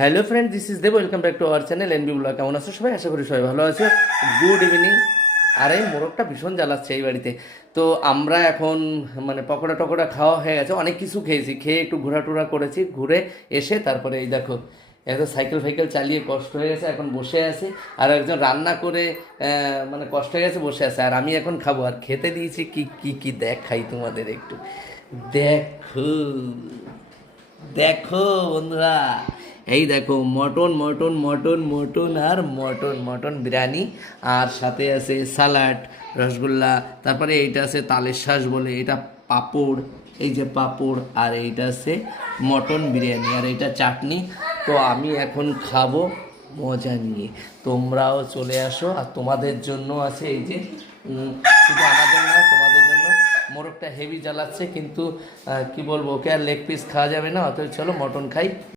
Hello friend, this is Dev. Welcome back to our channel NB blog. কেমন আছো সবাই? আশা করি সবাই ভালো আছো। Good evening. আর এই মোরগটা ভীষণ জ্বালাচ্ছে এই বাড়িতে। তো আমরা এখন পকোড়া টকোড়া খাওয়া হয়ে গেছে, অনেক কিছু খেয়েছি, খেয়ে একটু ঘোরাটোরা করেছি, ঘুরে এসে তারপরে এই দেখো একদম সাইকেল ফাইকেল চালিয়ে কষ্ট হয়ে গেছে, এখন বসে আছি। আর একজন রান্না করে কষ্ট হয়ে গেছে, বসে আছে। আর আমি এখন খাবো, আর খেতে দিয়েছি কি কি কি দেখাই তোমাদের একটু। দেখো দেখো বন্ধুরা, এই দেখো মটন মটন মটন মটন আর মটন মটন বিরিয়ানি, আর সাথে আছে সালাড, রসগোল্লা, তারপরে এইটা আছে তালের শ্বাস বলে, এটা পাঁপড়, এই যে পাঁপড়, আর এইটা আছে মটন বিরিয়ানি, আর এইটা চাটনি। তো আমি এখন খাবো মজা নিয়ে, তোমরাও চলে আসো। আর তোমাদের জন্য আছে এই যে শুধু আমাদের না, তোমাদের জন্য। মোরগটা হেভি জ্বালাচ্ছে, কিন্তু কি বলবো, ওকে আর লেগ পিস খাওয়া যাবে না, অতএব চলো মটন খাই।